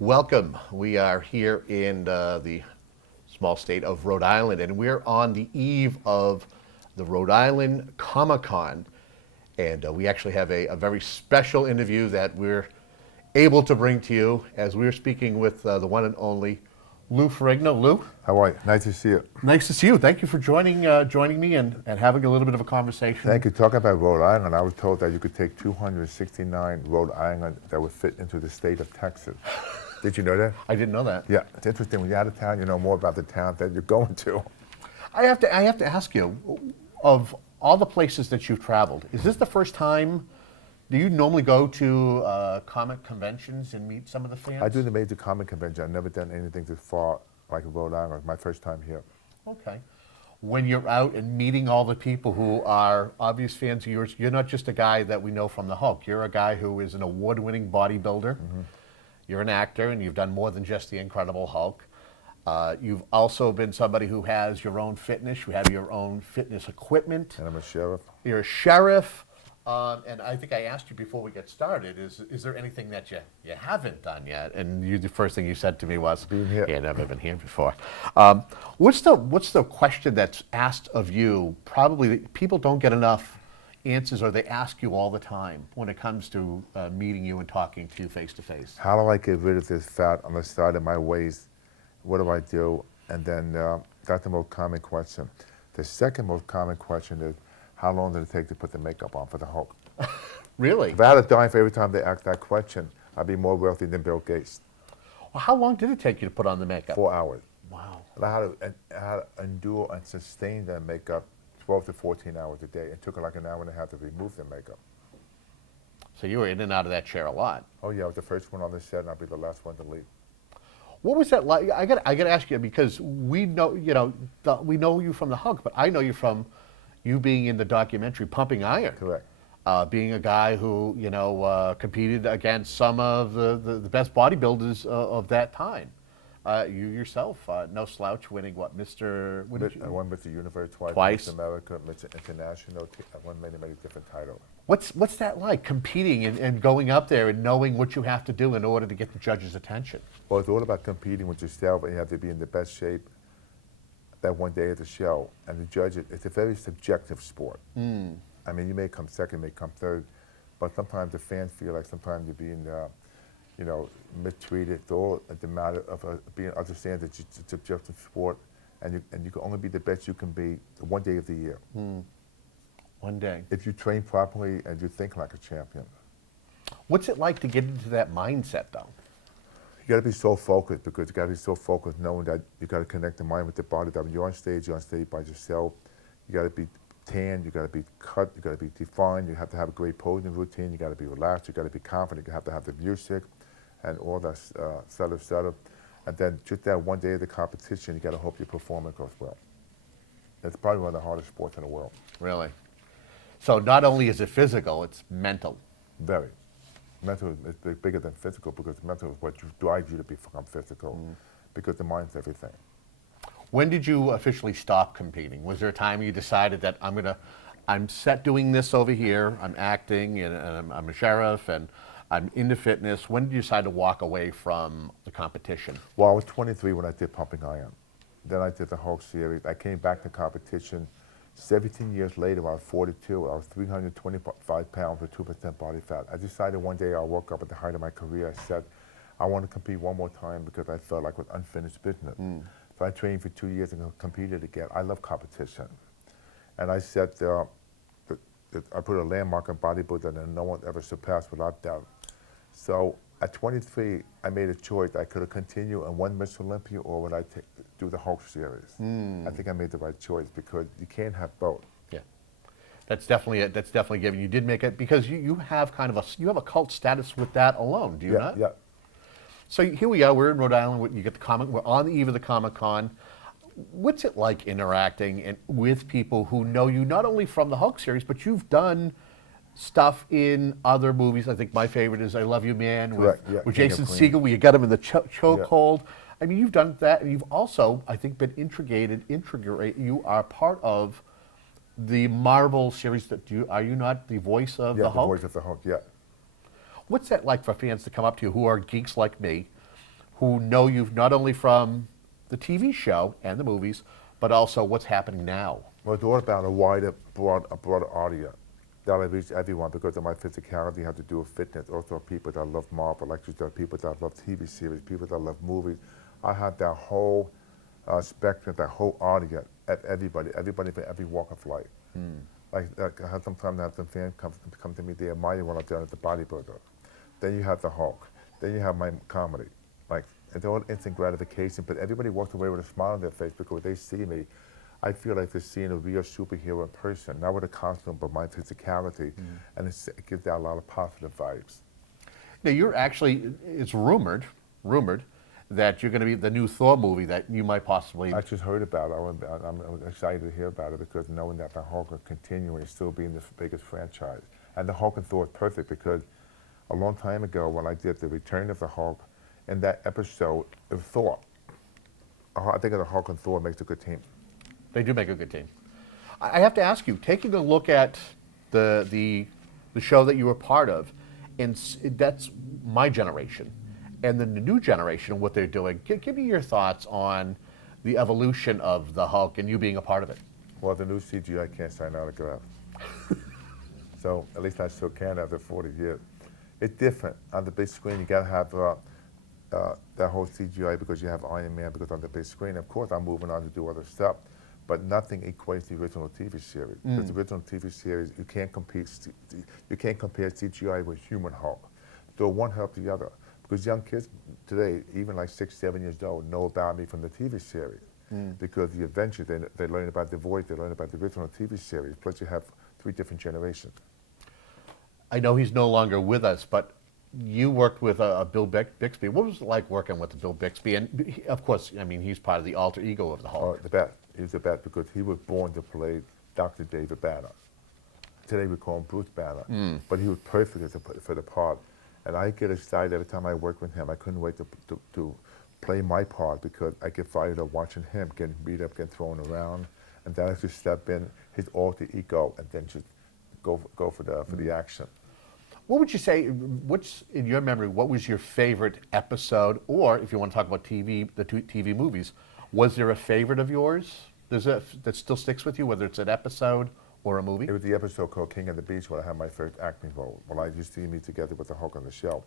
Welcome. We are here in the small state of Rhode Island, and we're on the eve of the Rhode Island Comic-Con. And we actually have a very special interview that we're able to bring to you as we're speaking with the one and only Lou Ferrigno. Lou? How are you? Nice to see you. Nice to see you. Thank you for joining me and having a little bit of a conversation. Thank you. Talking about Rhode Island, I was told that you could take 269 Rhode Island that would fit into the state of Texas. Did you know that? I didn't know that. Yeah, it's interesting. When you're out of town, you know more about the town that you're going to. I have to ask you, of all the places that you've traveled, is this the first time? Do you normally go to comic conventions and meet some of the fans? I do the major comic convention. I've never done anything this far like Rhode Island. It's my first time here. Okay. When you're out and meeting all the people who are obvious fans of yours, you're not just a guy that we know from the Hulk. You're a guy who is an award-winning bodybuilder. Mm-hmm. You're an actor, and you've done more than just the Incredible Hulk. You've also been somebody who has your own fitness. You have your own fitness equipment. And I'm a sheriff. You're a sheriff. And I think I asked you before we get started, is there anything that you haven't done yet? And the first thing you said to me was, yeah, never been here before. What's the question that's asked of you? Probably people don't get enough answers, or they ask you all the time when it comes to meeting you and talking to you face to face. How do I get rid of this fat on the side of my waist? What do I do? And then that's the most common question. The second most common question is, how long did it take to put the makeup on for the Hulk? Really? If I had a dime for every time they ask that question, I'd be more wealthy than Bill Gates. Well, how long did it take you to put on the makeup? 4 hours. Wow. And I had to endure and sustain that makeup 12 to 14 hours a day. It took like an hour and a half to remove the makeup. So you were in and out of that chair a lot. Oh yeah, I was the first one on the set, and I'll be the last one to leave. What was that like? I got to ask you, because we know we know you from the Hulk, but I know you from you being in the documentary Pumping Iron. Correct. Being a guy who competed against some of the best bodybuilders of that time. You yourself, no slouch, winning what, Mr. I won Mr. Universe twice. Mr. America, Mr. International. I won many different titles. What's that like, competing and going up there and knowing what you have to do in order to get the judges' attention? Well, it's all about competing with yourself, and you have to be in the best shape that one day of the show. And the judges, it's a very subjective sport. Mm. I mean, you may come second, you may come third, but sometimes the fans feel like sometimes you're being, mistreated. It's all the matter of being understand that it's a subjective sport, and you can only be the best you can be one day of the year. Mm. One day. If you train properly and you think like a champion. What's it like to get into that mindset, though? You got to be so focused, because you got to be so focused knowing that you got to connect the mind with the body. That when you're on stage by yourself. You got to be tan, you got to be cut, you got to be defined. You have to have a great posing routine. You got to be relaxed. You got to be confident. You have to have the music, and all that setup. And then just that one day of the competition, you got to hope your performance goes well. It's probably one of the hardest sports in the world. Really? So not only is it physical, it's mental. Very. Mental is bigger than physical because mental is what drives you to become physical because the mind's everything. When did you officially stop competing? Was there a time you decided that I'm set doing this over here, I'm acting, and I'm a sheriff, and I'm into fitness. When did you decide to walk away from the competition? Well, I was 23 when I did Pumping Iron. Then I did the Hulk series. I came back to competition 17 years later. I was 42. I was 325 pounds with 2% body fat. I decided one day I woke up at the height of my career. I said, I want to compete one more time because I felt like it was unfinished business. So I trained for 2 years and competed again. I love competition. And I said, I put a landmark on bodybuilding that no one ever surpassed without doubt. So at 23, I made a choice. I could have continued and won Miss Olympia, or would I do the Hulk series? I think I made the right choice because you can't have both. Yeah, that's definitely given. You did make it because you have kind of you have a cult status with that alone, do you not? Yeah. So here we are. We're in Rhode Island. You get the comic. We're on the eve of the Comic-Con. What's it like interacting with people who know you not only from the Hulk series, but you've done stuff in other movies? I think my favorite is I Love You Man with Jason Segel, where you got him in the chokehold. I mean, you've done that, and you've also, I think, been integrated. You are part of the Marvel series. Are you not the voice of the Hulk? Yeah, the voice of the Hulk, yeah. What's that like for fans to come up to you who are geeks like me, who know you not only from the TV show and the movies, but also what's happening now? Well, it's all about a wider, broader audience. That I reach everyone because of my physicality, have to do with fitness. Also, people that love Marvel, like yourself, people that love TV series, people that love movies. I have that whole spectrum, that whole audience, everybody from every walk of life. Like I have sometimes have some fans come to me, they admire what I've done as a bodybuilder. Then you have the Hulk. Then you have my comedy. Like, it's all instant gratification, but everybody walks away with a smile on their face because they see me. I feel like they're seeing a real superhero in person, not with a costume, but my physicality, and it gives out a lot of positive vibes. Now, you're actually, it's rumored that you're going to be the new Thor movie that you might possibly... I just heard about it. I'm excited to hear about it because knowing that the Hulk will continue and still being the biggest franchise. And the Hulk and Thor is perfect because a long time ago when I did The Return of the Hulk, in that episode of Thor, I think the Hulk and Thor makes a good team. They do make a good team. I have to ask you, taking a look at the show that you were part of, and that's my generation, and then the new generation, what they're doing, give me your thoughts on the evolution of the Hulk and you being a part of it. Well, the new CGI can't sign autographs. So at least I still can after 40 years. It's different. On the big screen, you got to have that whole CGI because you have Iron Man because on the big screen. Of course, I'm moving on to do other stuff. But nothing equates the original TV series. Because the original TV series, you can't compare CGI with human Hulk. So one helps the other. Because young kids today, even like 6, 7 years old, know about me from the TV series. Because the adventures, they learn about the voice, they learn about the original TV series. Plus you have 3 different generations. I know he's no longer with us, but you worked with Bill Bixby. What was it like working with Bill Bixby? And of course, I mean, he's part of the alter ego of the Hulk. The best. He's the best because he was born to play Dr. David Banner. Today we call him Bruce Banner, but he was perfect for the part. And I get excited every time I work with him. I couldn't wait to play my part because I get fired up watching him getting beat up, getting thrown around, and then I just step in his alter ego and then just go for the action. What would you say, what's in your memory, what was your favorite episode, or if you want to talk about TV, the TV movies, was there a favorite of yours that still sticks with you, whether it's an episode or a movie? It was the episode called King of the Beach where I had my first acting role. When I used to see me together with the Hulk on the show.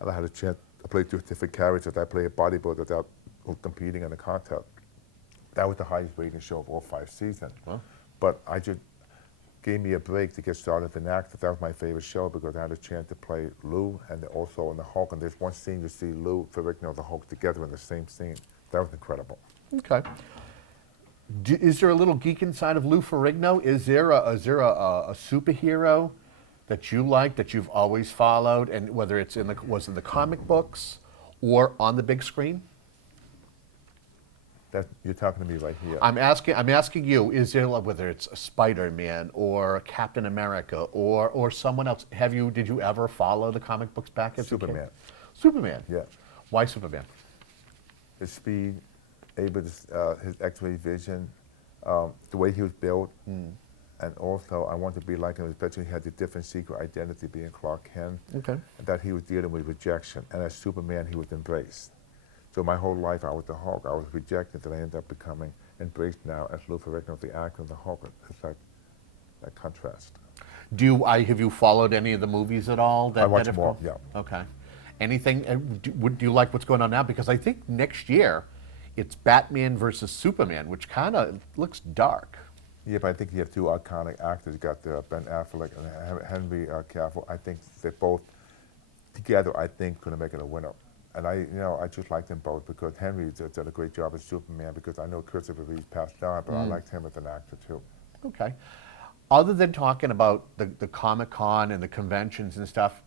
And I had a chance to play 2 different characters. I played a bodybuilder without competing in a contest. That was the highest rating show of all 5 seasons. Huh? But I just gave me a break to get started as an actor. That was my favorite show because I had a chance to play Lou and also in the Hulk. And there's one scene you see Lou, Ferrigno, and the Hulk together in the same scene. That was incredible. Okay. Is there a little geek inside of Lou Ferrigno? Is there a superhero that you like, that you've always followed, and whether it's was in the comic books or on the big screen? You're talking to me right here. I'm asking you, is there, whether it's a Spider-Man or a Captain America or someone else, did you ever follow the comic books back as a kid? Superman. Superman? Yeah. Why Superman? His speed, his X-ray vision, the way he was built, and also I wanted to be like him, especially he had the different secret identity being Clark Kent, Okay. and that he was dealing with rejection, and as Superman he was embraced. So my whole life I was the Hulk. I was rejected, and I ended up becoming embraced now as Lou Ferrigno, the actor, and the Hulk. It's like that contrast. Have you followed any of the movies at all? I watch more, yeah. Okay. Anything, do you like what's going on now? Because I think next year it's Batman versus Superman, which kind of looks dark. Yeah, but I think you have two iconic actors. You got Ben Affleck and Henry Cavill. I think they're both together, I think, going to make it a winner. And I just like them both because Henry did a great job as Superman because I know Christopher Reeve passed on, but I liked him as an actor too. Okay. Other than talking about the Comic-Con and the conventions and stuff,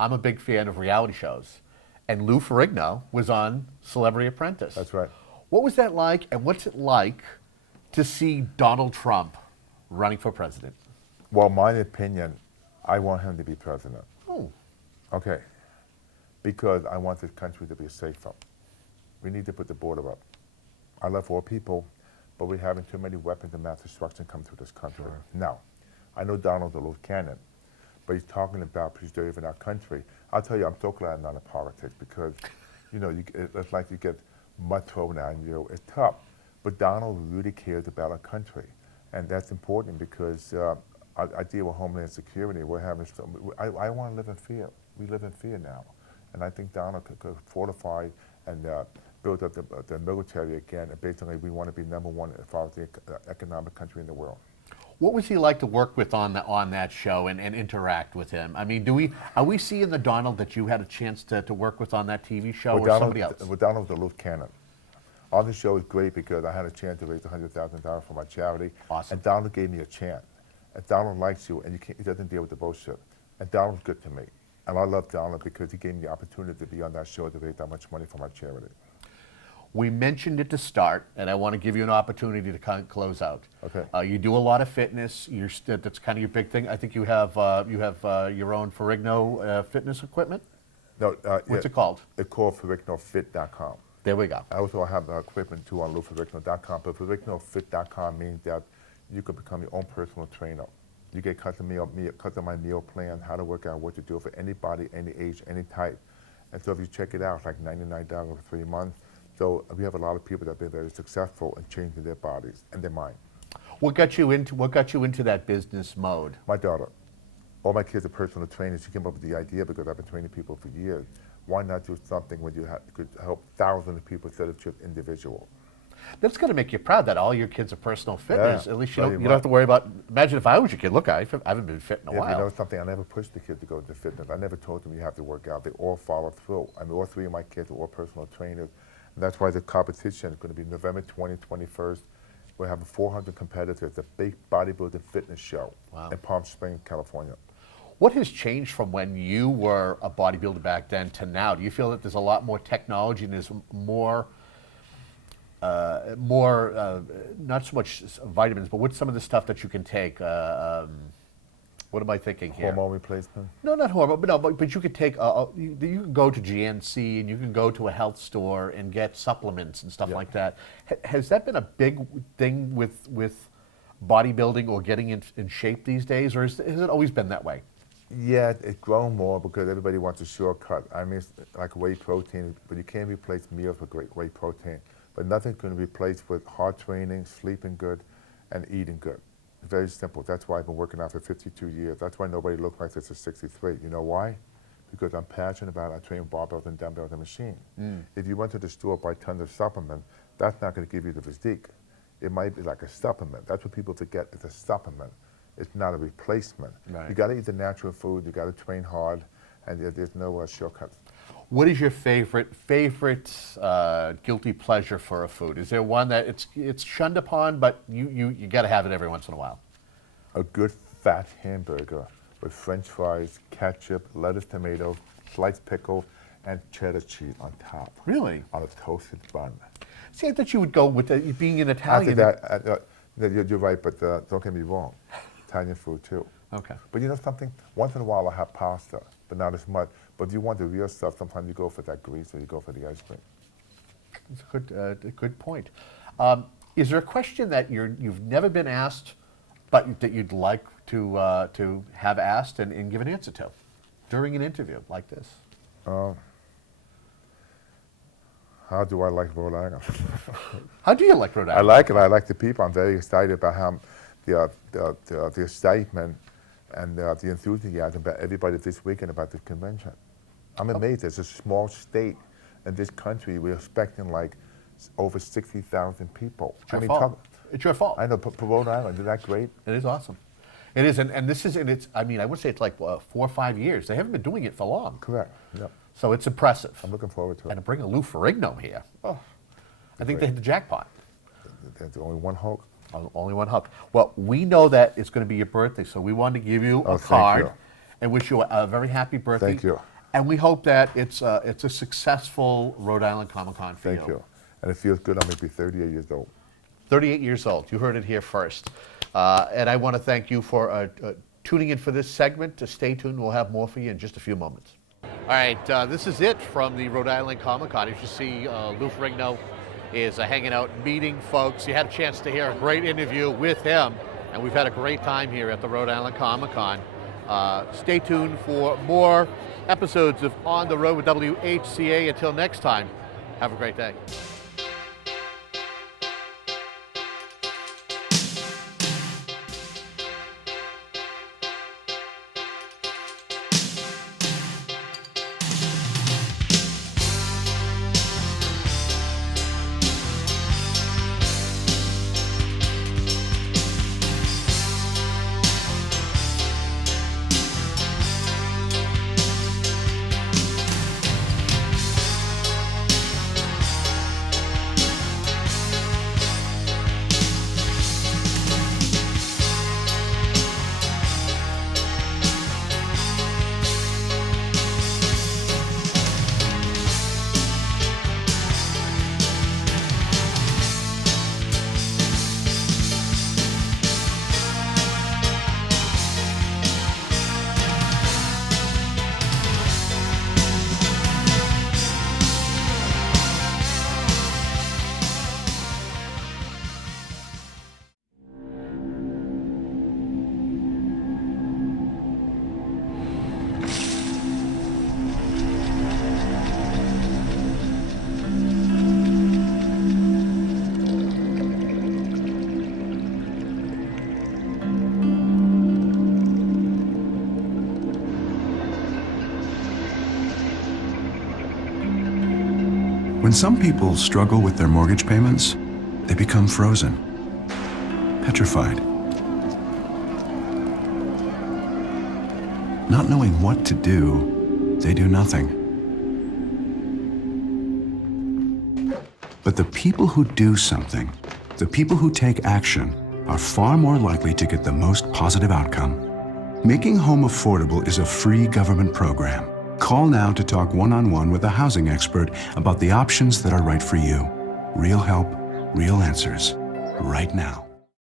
I'm a big fan of reality shows. And Lou Ferrigno was on Celebrity Apprentice. That's right. What was that like, and what's it like to see Donald Trump running for president? Well, my opinion, I want him to be president. Oh. Okay. Because I want this country to be safer. We need to put the border up. I love all people, but we're having too many weapons of mass destruction come through this country. Sure. Now, I know Donald's a loose cannon, but he's talking about preserving our country. I'll tell you, I'm so glad I'm not in politics because, it's like you get mud thrown on you. It's tough. But Donald really cares about our country. And that's important because I deal with Homeland Security. We're having I want to live in fear. We live in fear now. And I think Donald could fortify and build up the military again. And basically, we want to be #1 as far as the economic country in the world. What was he like to work with on that show and interact with him? I mean, are we seeing the Donald that you had a chance to work with on that TV show, or somebody else? Well, Donald's a loose cannon. On the show is great because I had a chance to raise $100,000 for my charity. Awesome. And Donald gave me a chance. And Donald likes you, and he doesn't deal with the bullshit. And Donald's good to me. And I love Donald because he gave me the opportunity to be on that show to raise that much money for my charity. We mentioned it to start, and I want to give you an opportunity to kind of close out. Okay. You do a lot of fitness. That's kind of your big thing. I think you have your own Ferrigno fitness equipment. No. What's it called? It's called FerrignoFit.com. There we go. I also have equipment too on LouFerrigno.com, but FerrignoFit.com means that you can become your own personal trainer. You get customized meal plan, how to work out, what to do for anybody, any age, any type. And so if you check it out, it's like $99 for 3 months. So we have a lot of people that have been very successful in changing their bodies and their mind. What got you into that business mode? My daughter. All my kids are personal trainers. She came up with the idea because I've been training people for years. Why not do something where you could help thousands of people instead of just individual? That's going to make you proud that all your kids are personal fitness. Yeah, At least you don't have to worry about. Imagine if I was your kid. Look, I haven't been fit in a while. You know something? I never pushed the kids to go into fitness. I never told them you have to work out. They all follow through. I mean, all 3 of my kids are all personal trainers. And that's why the competition is going to be November 20th, 21st. We're having 400 competitors. The big bodybuilding fitness show in Palm Springs, California. What has changed from when you were a bodybuilder back then to now? Do you feel that there's a lot more technology and there's more, not so much vitamins, but what's some of the stuff that you can take? What am I thinking here? Hormone replacement? No, not hormone, but you could take, you can go to GNC and you can go to a health store and get supplements and stuff like that. Has that been a big thing with bodybuilding or getting in shape these days, or has it always been that way? Yeah, it's grown more because everybody wants a shortcut. I mean, it's like whey protein, but you can't replace meals with great whey protein. But nothing's going to be replaced with hard training, sleeping good, and eating good. It's very simple. That's why I've been working out for 52 years. That's why nobody looks like this at 63. You know why? Because I'm passionate about it. I train barbells and dumbbells and machine. If you went to the store buy tons of supplement, that's not going to give you the physique. It might be like a supplement. That's what people forget. It's a supplement. It's not a replacement. Right. You got to eat the natural food. You got to train hard, and there's no shortcuts. What is your favorite guilty pleasure for a food? Is there one that it's shunned upon, but you got to have it every once in a while? A good fat hamburger with French fries, ketchup, lettuce, tomato, sliced pickle, and cheddar cheese on top. Really? On a toasted bun. See, I thought you would go with being an Italian. After that, you're right, but don't get me wrong. Italian food too. Okay. But you know something? Once in a while I have pasta, but not as much. But if you want the real stuff, sometimes you go for that grease or you go for the ice cream. It's a good point. Is there a question that you've never been asked, but that you'd like to have asked and give an answer to during an interview like this? How do I like Rhode Island? How do you like Rhode Island? I like it. I like the people. I'm very excited about how the excitement and the enthusiasm about everybody this weekend about the convention. I'm amazed. It's a small state in this country. We're expecting like over 60,000 people. It's your fault. It's your fault. I know, but Rhode Island, isn't that great? It is awesome. It is, and this is, and it's, I mean, I would say it's like 4 or 5 years. They haven't been doing it for long. Correct, yep. So it's impressive. I'm looking forward to it. And to bring a Lou Ferrigno here, I think they hit the jackpot. There's only one hope. Only one hope. Well, we know that it's going to be your birthday, so we wanted to give you a card and wish you a very happy birthday. Thank you. And we hope that it's a successful Rhode Island Comic Con for you. Thank you. And it feels good. I'm going to be 38 years old. 38 years old. You heard it here first. And I want to thank you for tuning in for this segment. Stay tuned. We'll have more for you in just a few moments. All right, this is it from the Rhode Island Comic Con. As you see, Lou Ferrigno is hanging out, meeting folks. You had a chance to hear a great interview with him, and we've had a great time here at the Rhode Island Comic Con. Stay tuned for more episodes of On the Road with WHCA. Until next time, have a great day. When some people struggle with their mortgage payments, they become frozen, petrified. Not knowing what to do, they do nothing. But the people who do something, the people who take action, are far more likely to get the most positive outcome. Making home affordable is a free government program. Call now to talk one-on-one with a housing expert about the options that are right for you. Real help, real answers, right now.